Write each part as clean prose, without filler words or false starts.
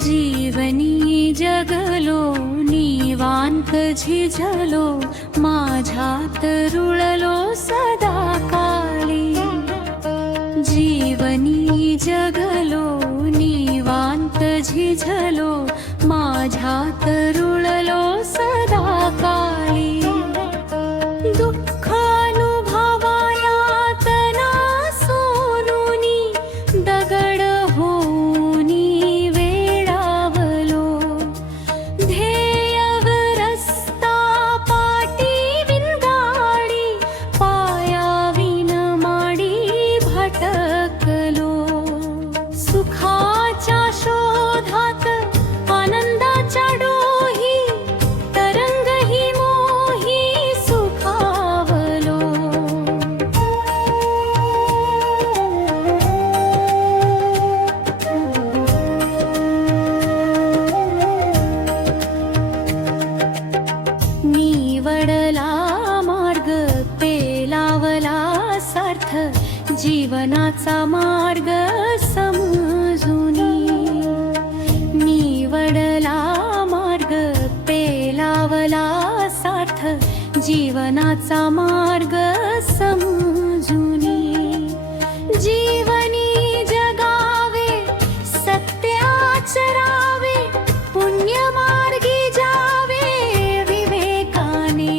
जीवनी जगलो निवांत झिजलो माझ्यात रुळलो सदा काळी। जीवनी जगलो निवांत झिजलो माझ्यात रुळलो सदा काळी। दुःख अनुभवायात ना सोडूनी दगड होऊनी वेडावलो। ध्येयव रस्ता पाटी विंदाडी पायाविन माडी भटकलो। सुखाच्या शोधात आनंदाच्या डोही तरंगही मोही सुखावलो। निवडला मार्ग पेलावला सार्थ जीवनाचा मार्ग समजुनी। निवडला मार्ग पेलावला सार्थ जीवनाचा मार्ग समजुनी। जीवनी जगावे सत्य आचरावे पुण्यमार्गी जावे विवेकाने।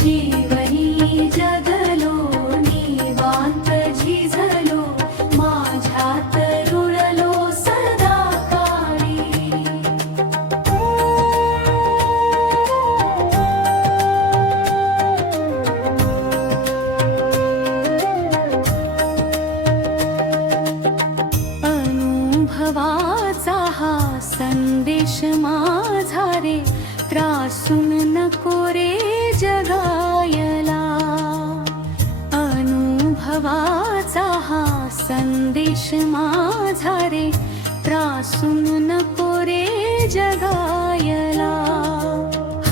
जीवनी जगलो निवांत झिजलो माझ्यात रुळलो सदा काळी। अनुभवाचा हा संदेश माझा रे त्रासून नको रे जगायला। अनुभवाचा हा संदेश माझा रे त्रासून नको रे जगायला।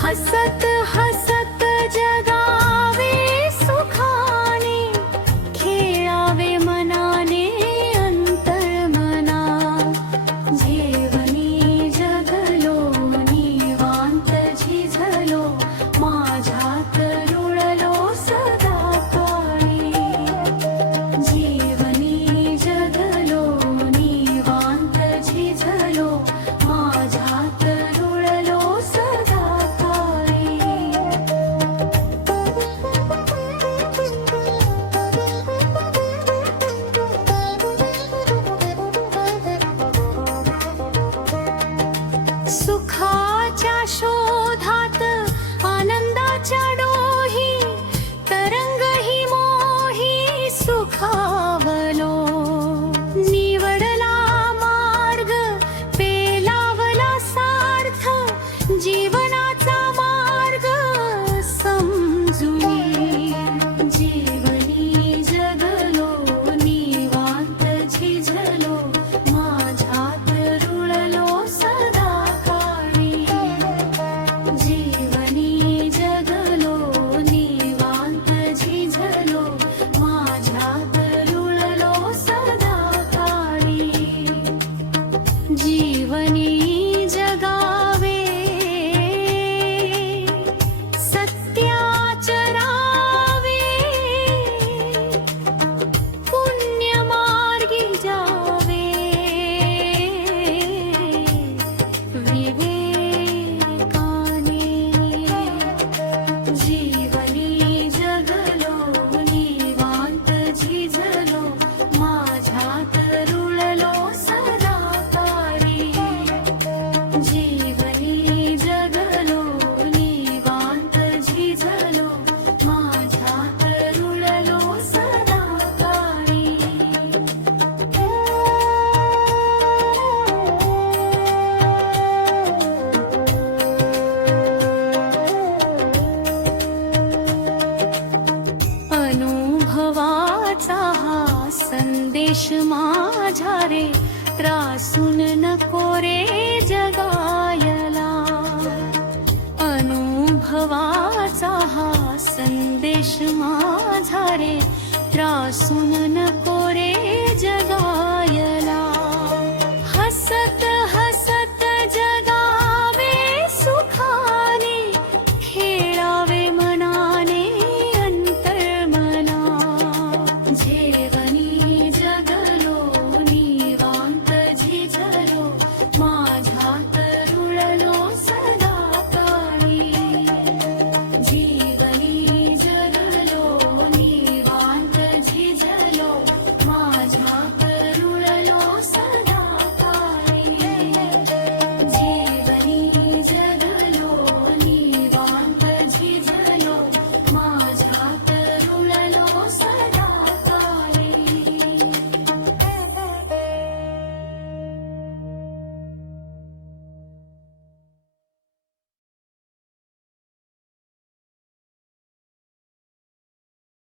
हसत हसत जगावे सुखाने खेळावे मनाने अंतर्मना। जीवनी जगलो निवांत झिजलो माझ्यात रुळलो सदा काळी। जीवनी जगलो निवांत झिजलो माझ्यात रुळलो सदा काळी। सुखाच्या शोधात आनंदाच्या डोही तरंगही मोही सुखावलो। निवडला मार्ग पेलावला सार्थ जीवनाचा मार्ग समजुनी। जीवनी जगलो निवांत झिजलो माझ्यात रुळलो सदा काळी। जीवनी जगलो निवांत झिजलो माझ्यात रुळलो सदा काळी। जीवनी जगावे सत्याचरावे पुण्यमार्गी जावे विवेकाने। जीवनी जगलो निवांत झिजलो माझ्यात रुळलो सदा काळी। जीवनी जगलो निवांत झिजलो माझ्यात रुळलो सदा काळी। अनुभवाचा हा संदेश माझा रे त्रासून नको रे जगायला। अनुभवाचा हा संदेश माझा रे त्रासून नको